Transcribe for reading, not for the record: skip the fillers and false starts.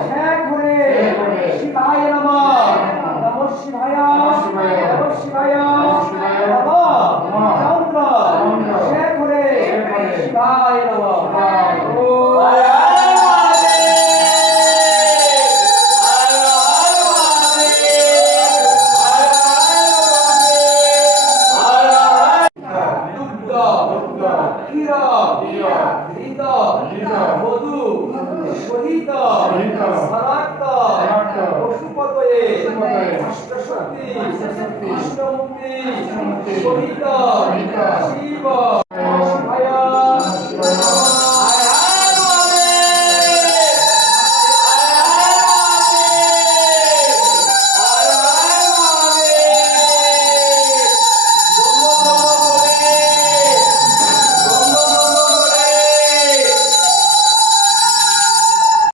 শেখ হরে শিবায় নমঃ নমঃ শিবায় নমঃ শিবায় নমঃ চন্দ্র শেখ হরে শিবায় নমঃ মধু শহীদ সনাক্ত পশুপতয়ে অষ্টশক্তি কৃষ্ণমূর্তি শহীদ শিব